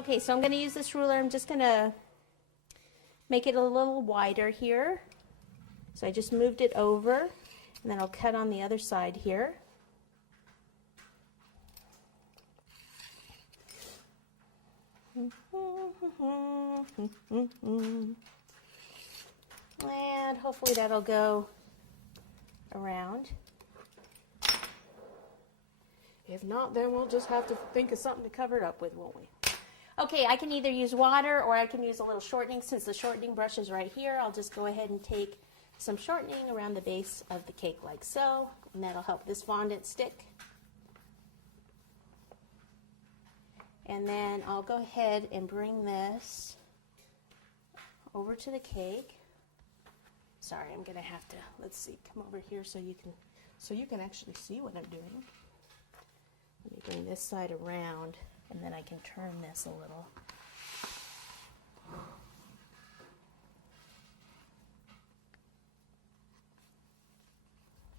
Okay, so I'm going to use this ruler. I'm just going to make it a little wider here. So I just moved it over, and then I'll cut on the other side here. And hopefully that'll go around. If not, then we'll just have to think of something to cover it up with, won't we? Okay, I can either use water or I can use a little shortening. Since the shortening brush is right here, I'll just go ahead and take some shortening around the base of the cake like so, and that'll help this fondant stick. And then I'll go ahead and bring this over to the cake. Sorry, I'm gonna have to, let's see, come over here so you can actually see what I'm doing. Let me bring this side around, and then I can turn this a little.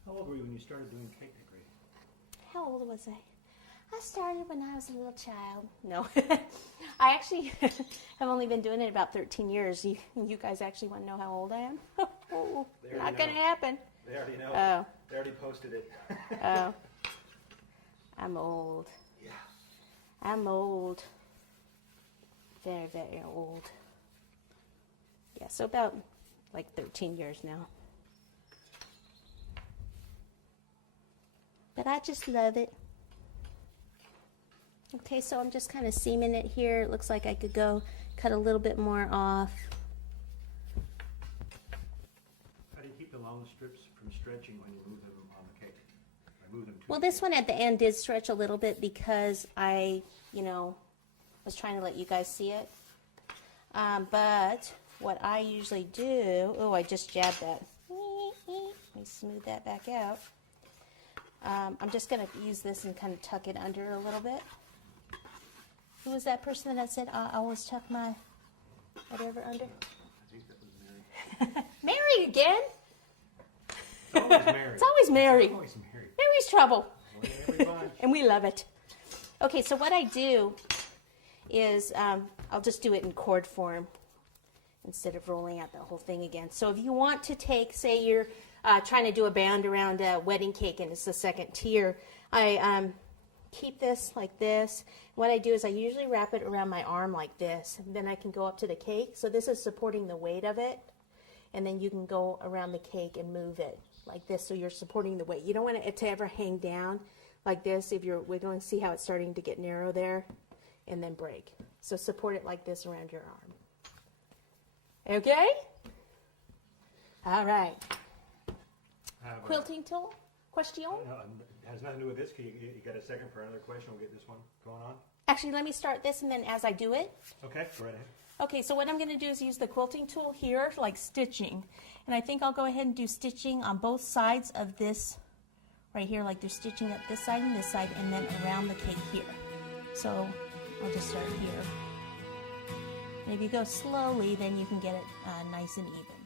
How old were you when you started doing cake decorating? How old was I? I started when I was a little child. No, I actually have only been doing it about 13 years. You guys actually want to know how old I am? Oh, not going to happen. They already know. Oh. They already posted it. Oh. I'm old. Yeah. I'm old. Very, very old. Yeah, so about like 13 years now. But I just love it. Okay, so I'm just kind of seaming it here. It looks like I could go cut a little bit more off. How do you keep the long strips from stretching when you move them on the cake? I move them too Well, this one at the end did stretch a little bit because I, was trying to let you guys see it. But what I usually do, oh, I just jabbed that. Let me smooth that back out. I'm just going to use this and kind of tuck it under a little bit. Who was that person that said, I always tuck my whatever under? I think that was Mary. Mary again? It's always Mary. It's always Mary. It's always Mary. Mary's trouble. Everybody. And we love it. Okay, so what I do is I'll just do it in cord form instead of rolling out the whole thing again. So if you want to take, say you're trying to do a band around a wedding cake and it's the second tier, I keep this like this. What I do is I usually wrap it around my arm like this, and then I can go up to the cake. So this is supporting the weight of it, and then you can go around the cake and move it like this, so you're supporting the weight. You don't want it to ever hang down like this. If you're wiggling, see how it's starting to get narrow there, and then break. So support it like this around your arm. Okay? All right. Quilting tool? Question? No, it has nothing to do with this. You got a second for another question? We'll get this one going on. Actually, let me start this, and then as I do it. Okay, go right ahead. Okay, so what I'm going to do is use the quilting tool here, like stitching. And I think I'll go ahead and do stitching on both sides of this right here, like they're stitching up this side, and then around the cake here. So I'll just start here. And if you go slowly, then you can get it nice and even.